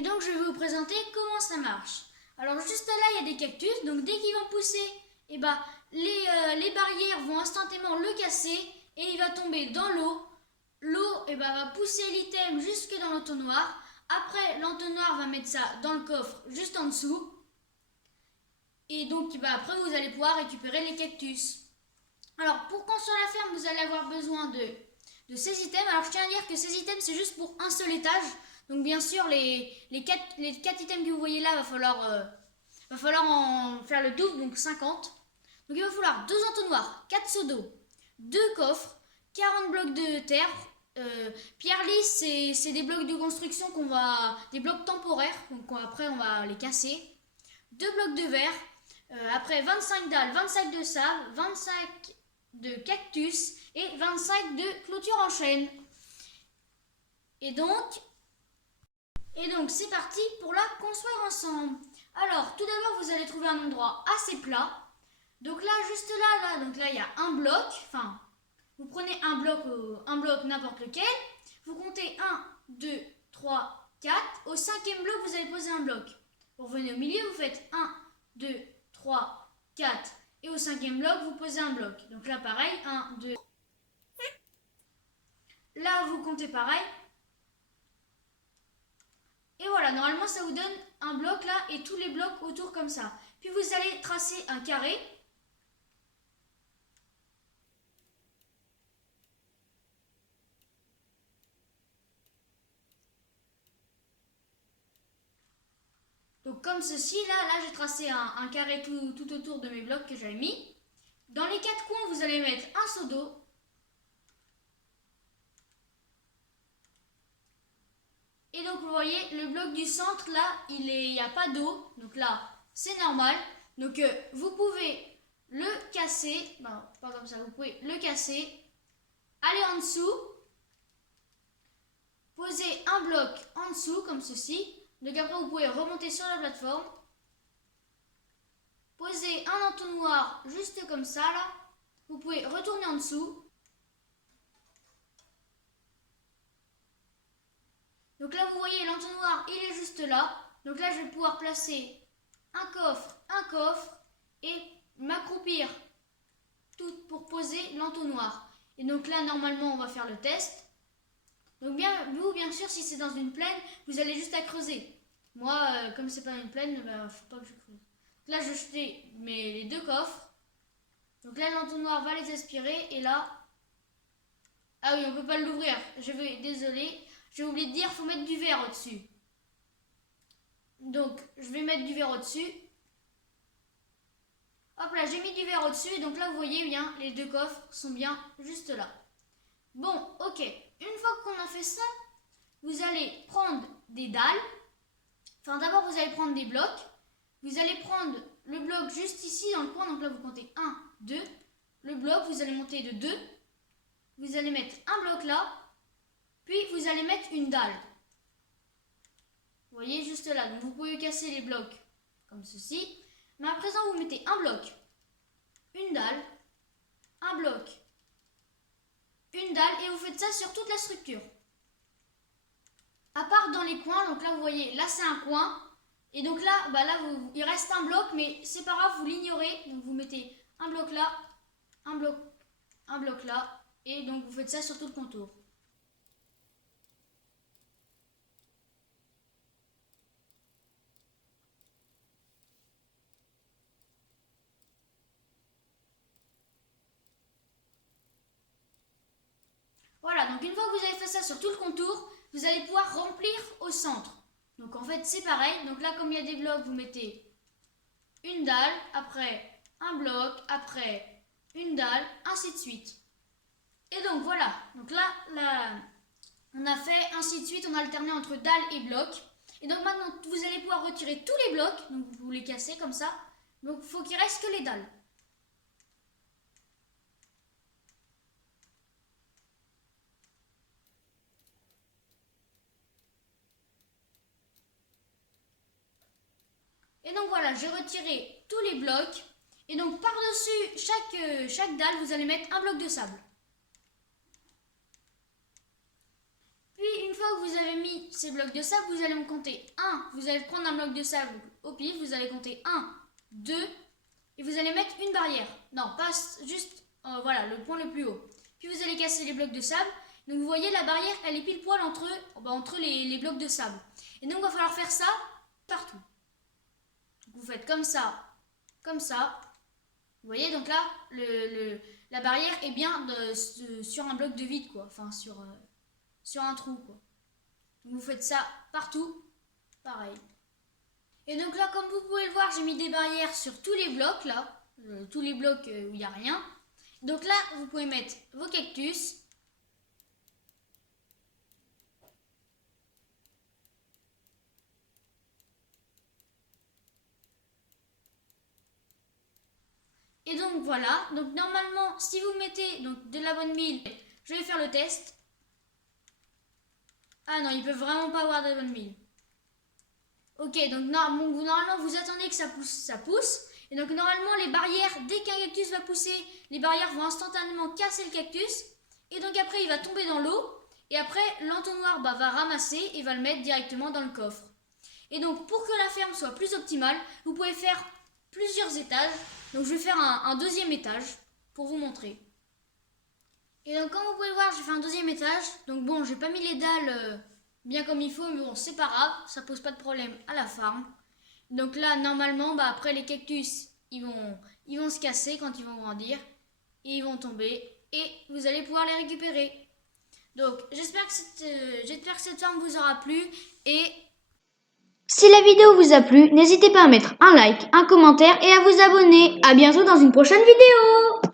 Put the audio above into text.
Et donc je vais vous présenter comment ça marche. Alors juste là il y a des cactus, donc dès qu'ils vont pousser, eh ben, les barrières vont instantanément le casser et il va tomber dans l'eau. L'eau va pousser l'item jusque dans l'entonnoir. Après l'entonnoir va mettre ça dans le coffre juste en dessous. Et donc après vous allez pouvoir récupérer les cactus. Alors pour construire la ferme vous allez avoir besoin de ces items. Alors je tiens à dire que ces items c'est juste pour un seul étage. Donc bien sûr les 4 items que vous voyez là va falloir en faire le double, donc 50. Donc il va falloir 2 entonnoirs, 4 seaux d'eau, 2 coffres, 40 blocs de terre. Pierre lisse c'est des blocs de construction des blocs temporaires, donc après on va les casser. 2 blocs de verre, après 25 dalles, 25 de sable, 25 de cactus et 25 de clôture en chêne. Et donc c'est parti pour la construire ensemble. Alors tout d'abord vous allez trouver un endroit assez plat. Donc là juste là donc là il y a un bloc, enfin vous prenez un bloc n'importe lequel, vous comptez 1, 2, 3, 4, au 5e bloc vous allez poser un bloc. Vous revenez au milieu, vous faites 1, 2, 3, 4 et au 5e bloc vous posez un bloc. Donc là pareil, 1, 2, là vous comptez pareil. Et voilà, normalement ça vous donne un bloc là et tous les blocs autour comme ça. Puis vous allez tracer un carré. Donc comme ceci, là j'ai tracé un carré tout autour de mes blocs que j'avais mis. Dans les 4 coins, vous allez mettre un seau d'eau. Et donc vous voyez, le bloc du centre, là, il n'y a pas d'eau. Donc là, c'est normal. Donc vous pouvez le casser. Non, pas comme ça, vous pouvez le casser. Aller en dessous. Poser un bloc en dessous, comme ceci. Donc après, vous pouvez remonter sur la plateforme. Poser un entonnoir juste comme ça, là. Vous pouvez retourner en dessous. Donc là, vous voyez, l'entonnoir, il est juste là. Donc là, je vais pouvoir placer un coffre et m'accroupir tout pour poser l'entonnoir. Et donc là, normalement, on va faire le test. Donc bien sûr, si c'est dans une plaine, vous allez juste à creuser. Moi, comme c'est pas une plaine, faut pas que je creuse. Donc là, je jeter les 2 coffres. Donc là, l'entonnoir va les aspirer. Et là... Ah oui, on peut pas l'ouvrir. Désolé. J'ai oublié de dire, faut mettre du verre au-dessus. Donc, je vais mettre du verre au-dessus. Hop là, j'ai mis du verre au-dessus. Donc là, vous voyez bien, les 2 coffres sont bien juste là. Bon, ok. Une fois qu'on a fait ça, vous allez prendre des dalles. Enfin, d'abord, vous allez prendre des blocs. Vous allez prendre le bloc juste ici dans le coin. Donc là, vous comptez 1, 2. Le bloc, vous allez monter de 2. Vous allez mettre un bloc là. Puis, vous allez mettre une dalle. Vous voyez, juste là. Donc, vous pouvez casser les blocs comme ceci. Mais à présent, vous mettez un bloc, une dalle, un bloc, une dalle. Et vous faites ça sur toute la structure. À part dans les coins. Donc là, vous voyez, là, c'est un coin. Et donc là, il reste un bloc. Mais c'est pas grave, vous l'ignorez. Donc, vous mettez un bloc là, un bloc là. Et donc, vous faites ça sur tout le contour. Voilà, donc une fois que vous avez fait ça sur tout le contour, vous allez pouvoir remplir au centre. Donc en fait, c'est pareil. Donc là, comme il y a des blocs, vous mettez une dalle, après un bloc, après une dalle, ainsi de suite. Et donc voilà. Donc là, on a fait ainsi de suite, on a alterné entre dalle et bloc. Et donc maintenant, vous allez pouvoir retirer tous les blocs. Donc vous les cassez comme ça. Donc il faut qu'il reste que les dalles. Et donc voilà, j'ai retiré tous les blocs. Et donc par-dessus chaque dalle, vous allez mettre un bloc de sable. Puis une fois que vous avez mis ces blocs de sable, vous allez me compter 1. Vous allez prendre un bloc de sable au pif, vous allez compter 1, 2, et vous allez mettre une barrière. Non, pas juste, voilà, le point le plus haut. Puis vous allez casser les blocs de sable. Donc vous voyez, la barrière, elle est pile poil entre les blocs de sable. Et donc il va falloir faire ça partout. Donc, vous faites comme ça, comme ça. Vous voyez, donc là, la barrière est bien sur un bloc de vide, quoi. Enfin, sur un trou, quoi. Donc vous faites ça partout, pareil. Et donc là, comme vous pouvez le voir, j'ai mis des barrières sur tous les blocs, là. Tous les blocs où il n'y a rien. Donc là, vous pouvez mettre vos cactus. Et donc voilà, donc normalement, si vous mettez donc, de la bonne mille, je vais faire le test. Ah non, ils peuvent vraiment pas avoir de bonne mille. Ok, donc normalement, vous attendez que ça pousse. Et donc normalement, les barrières, dès qu'un cactus va pousser, les barrières vont instantanément casser le cactus. Et donc après, il va tomber dans l'eau. Et après, l'entonnoir va ramasser et va le mettre directement dans le coffre. Et donc, pour que la ferme soit plus optimale, vous pouvez faire plusieurs étages. Donc je vais faire un deuxième étage pour vous montrer. Et donc comme vous pouvez voir, j'ai fait un deuxième étage. Donc bon, j'ai pas mis les dalles bien comme il faut, mais bon, c'est pas grave, ça pose pas de problème à la farm. Donc là, normalement, après les cactus, ils vont se casser quand ils vont grandir. Et ils vont tomber. Et vous allez pouvoir les récupérer. Donc j'espère que cette farm vous aura plu. Et si la vidéo vous a plu, n'hésitez pas à mettre un like, un commentaire et à vous abonner. À bientôt dans une prochaine vidéo.